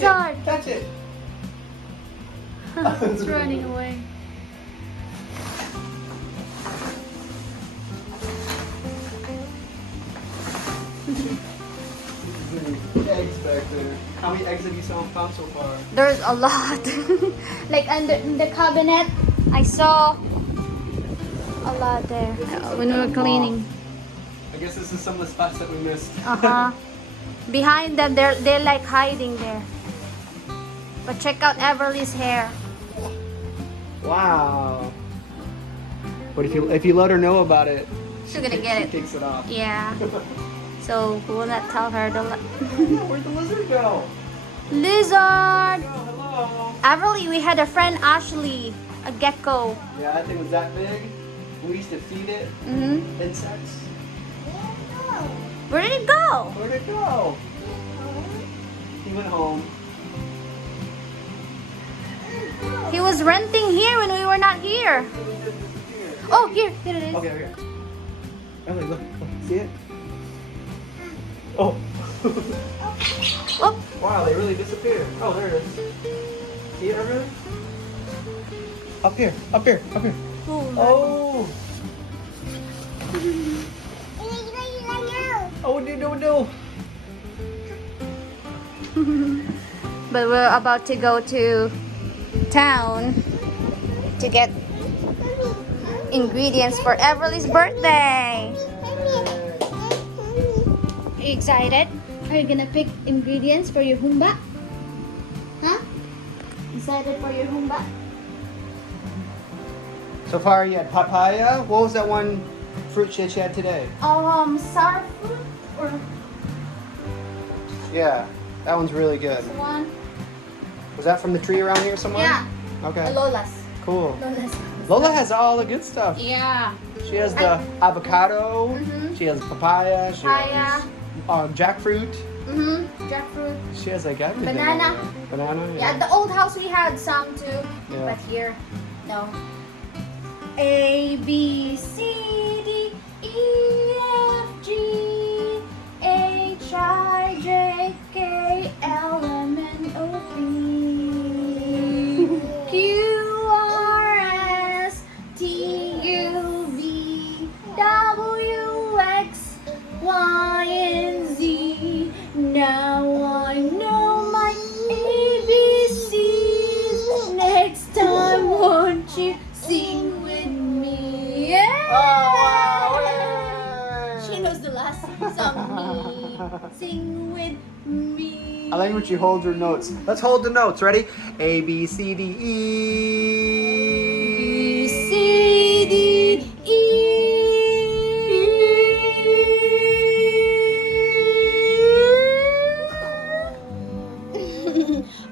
lizard. Catch it. It's running away. Eggs back there. How many eggs have you found so far? There's a lot. Like under in the cabinet, I saw a lot there when we were cleaning. I guess this is some of the spots that we missed. Behind them, they're like hiding there. But check out Everly's hair. Wow. But if you let her know about it, She's gonna get it. She takes it off. Yeah. So we will not tell her. Where'd the lizard go? Lizard. Oh, hello. Everly, we had a friend Ashley, a gecko. Yeah, that thing was that big. We used to feed it insects. Where did it go? Where'd it go? He went home. He was renting here when we were not here. Oh, here it is. Okay, here. Emily, look, see it? Oh. Oh. Wow, they really disappeared. Oh, there it is. See it, Emily? Up here, up here, up here. Oh. Oh, no. But we're about to go to town to get ingredients for Everly's birthday. Are you excited? Are you gonna pick ingredients for your humba? Huh? Excited for your humba? So far, you had papaya. What was that one fruit that you had today? Sour fruit or Yeah, that one's really good. one? Was that from the tree around here somewhere? Yeah. Okay. Lola's. Cool. Lola's. Lola has all the good stuff. Yeah. She has the avocado. She has papaya. She Papaya. has jackfruit. Jackfruit. She has like everything. Banana. Banana. Yeah, at the old house we had some too, Yeah. but here, no. A, B, C, D, E, F, G, H, I, J, K, L, M, N, O, P, Q, R, S, T, U, V, W, X, Y, and Z. Now I know my ABCs. Next time, won't you sing with me? Yeah. Oh wow! She knows the last song. Sing with me. I like when she holds her notes. Let's hold the notes. Ready? A B C D E. B, C, D, E.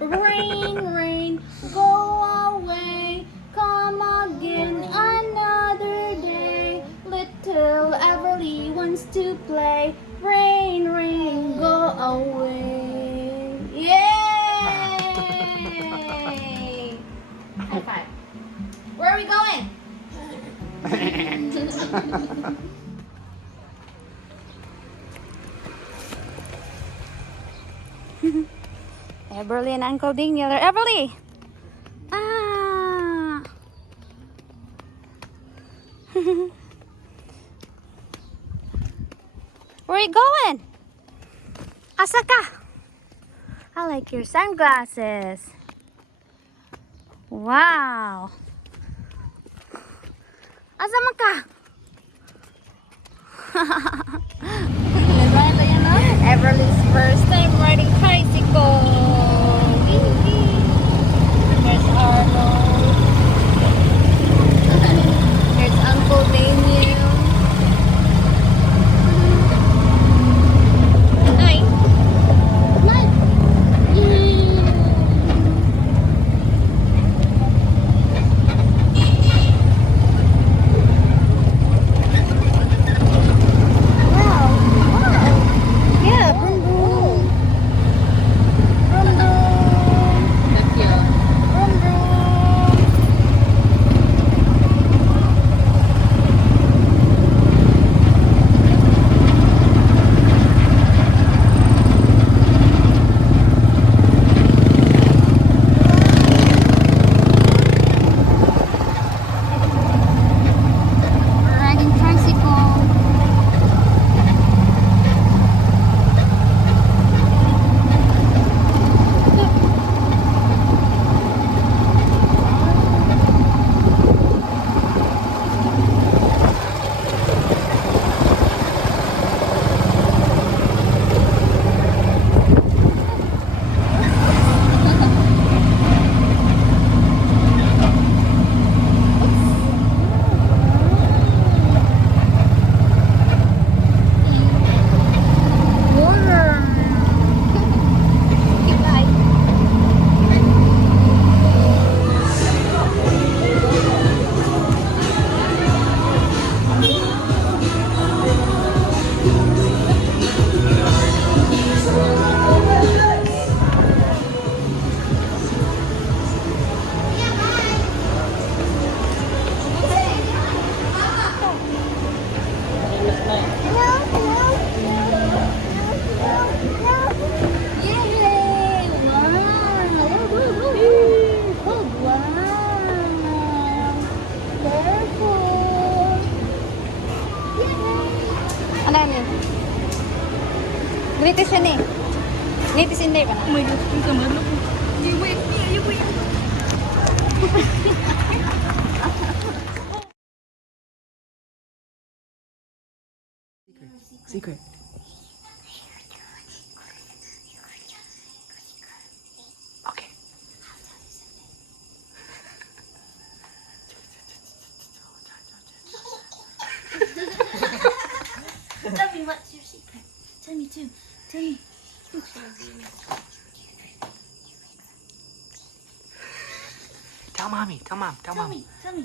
Rain, rain, go away. Come again another day. Little Everly wants to play. Rain, rain, go away. Yay! High five. Where are we going? Everly and Uncle Daniel. Everly! Ah! Where are you going? Asaka! I like your sunglasses. Wow! Asa man ka? Everly's first time riding tricycle. There's Arnold. There's Uncle Daniel. Hi. Hi. Wait is siya ni. Wait is in there ka na. Oh my God, yung kamar na po. You wait. Secret. Okay. Tell me what's your secret. Tell me too. Tell me. Tell mommy. Tell mom. Tell mom. Tell me.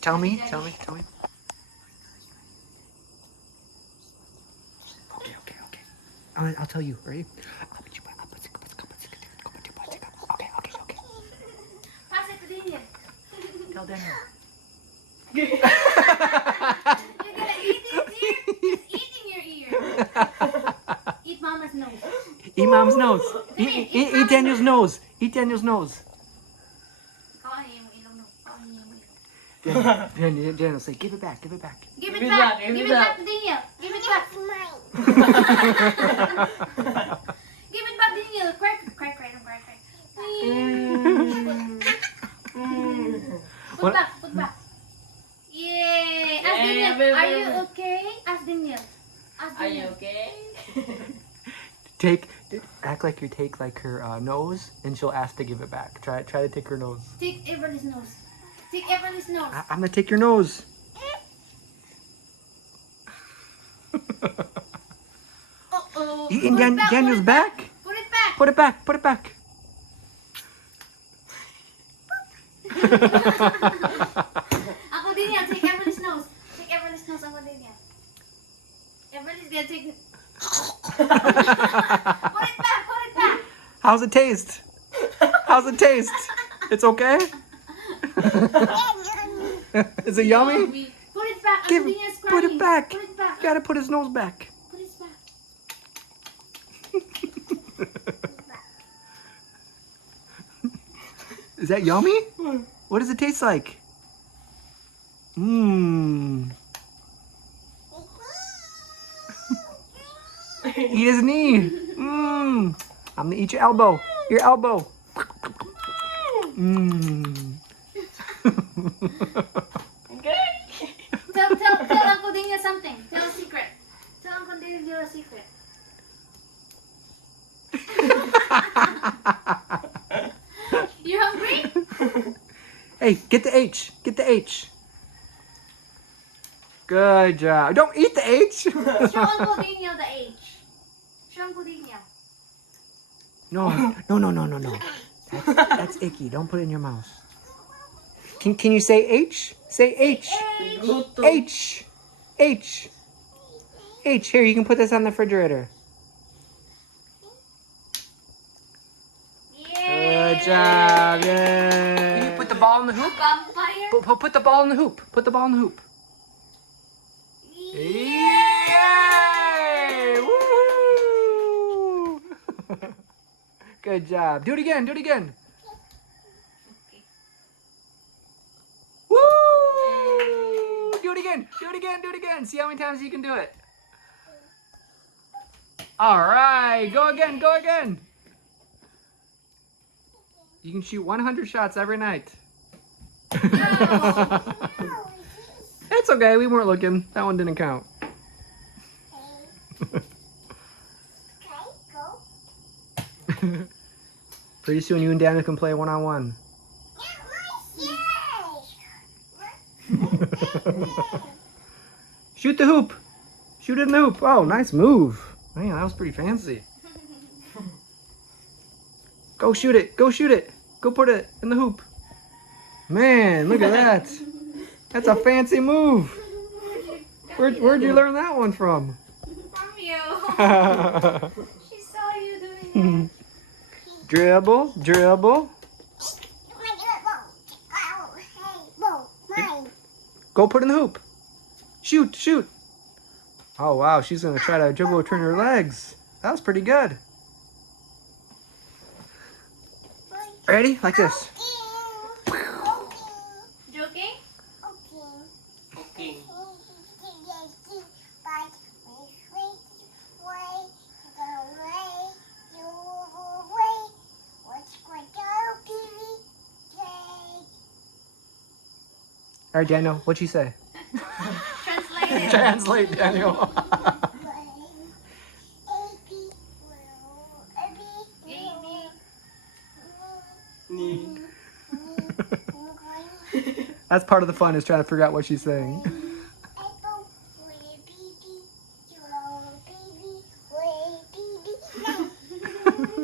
Tell me. Okay. I'll tell you. Ready? Okay. Pass it to Daniel. Tell Daniel. You're gonna eat his ear? He's eating your ear. Eat mama's nose. Eat mom's nose. Eat Daniel's nose. Eat Daniel's nose. Kawahin mo ilong no. Kawahin mo ilong. Daniel, say, give it back. Give it back to Daniel. Give it back. Give it back, Daniel. Crack. Put back. Yay! Ask Daniel, are you okay? Ask Daniel. Are you okay? Act like you take like her nose, and she'll ask to give it back. Try to take her nose. Take Everly's nose. I'm gonna take your nose. Uh-oh. Eating Daniel's back. Put it back. Put it back. Ako din yan. Take Everly's nose. Ako din yan. Everly's gonna take... Put it back. How's it taste? It's okay? Is it yummy? Put it back. Give- Ako din yan, Scrappy. Put it back. Put it back. You gotta put his nose back. Put it back. Is that yummy? What does it taste like? Mmm. Eat his knee. Mmm. I'm gonna eat your elbow. Mmm. Tell Uncle Daniel something. Tell a secret. Tell Uncle Daniel a secret. You hungry? Hey, get the H. Good job. Don't eat the H. Show Uncle Daniel the H. Show Uncle Daniel. No. That's icky. Don't put it in your mouth. Can you say H? Say H. H. Here, you can put this on the refrigerator. Yay! Good job. Yay. Can you put the ball in the hoop? Vampire? Put the ball in the hoop. Yay! Woo! Good job. Do it again. Okay. Woo! Do it again. See how many times you can do it. All right. Go again. You can shoot 100 shots every night. No. It's okay. We weren't looking. That one didn't count. Pretty soon you and Daniel can play one-on-one. Shoot the hoop. Shoot it in the hoop. Oh, nice move. Man, that was pretty fancy. Go shoot it. Go put it in the hoop. Man, look at that. That's a fancy move. Where'd you learn that one from? From you. She saw you doing that. Dribble. Go put in the hoop. Shoot. Oh, wow. She's going to try to dribble between her legs. That was pretty good. Ready? Like this. right, Daniel, what'd she say? Translate it. Translate, Daniel. That's part of the fun, is trying to figure out what she's saying.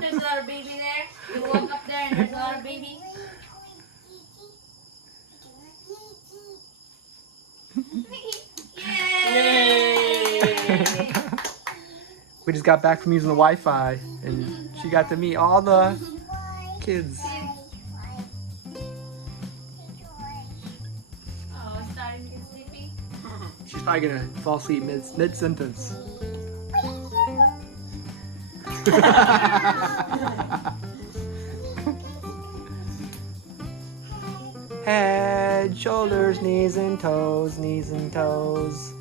There's a lot of baby there. You walk up there and there's a lot of baby. Yay! We just got back from using the Wi-Fi, and she got to meet all the kids. Oh, it's starting to get sleepy. She's probably gonna fall asleep mid-sentence. Head, shoulders, knees and toes, knees and toes.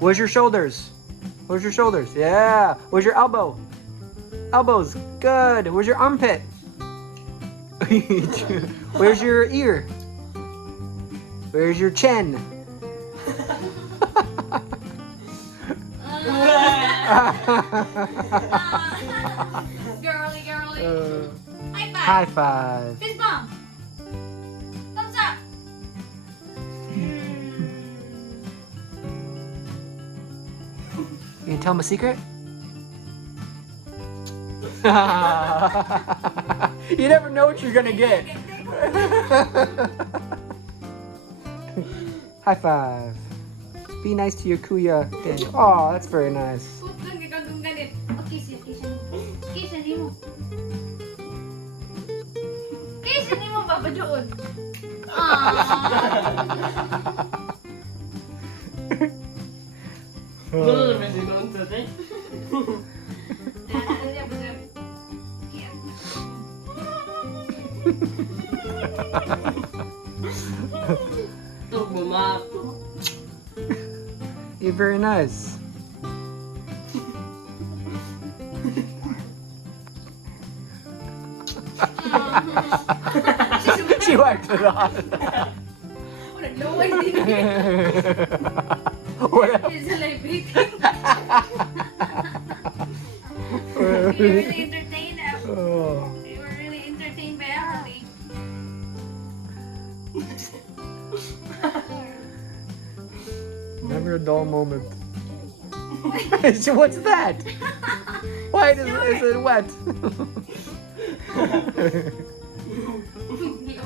Where's your shoulders? Where's your shoulders? Yeah. Where's your elbow? Elbows. Good. Where's your armpit? Where's your ear? Where's your chin? Girly, girly. High five. High five. Fist bump. Thumbs up. You can tell him a secret? You never know what you're gonna get. High five. Be nice to your kuya, Daniel. Oh, that's very nice. Kisin mo ba doon? You're very nice. She wiped it off. What a no idea. What? It's celebrating. You really entertained them. Oh. You were really entertained by Emily. Never a dull moment. So what's that? Why is it wet? Yo.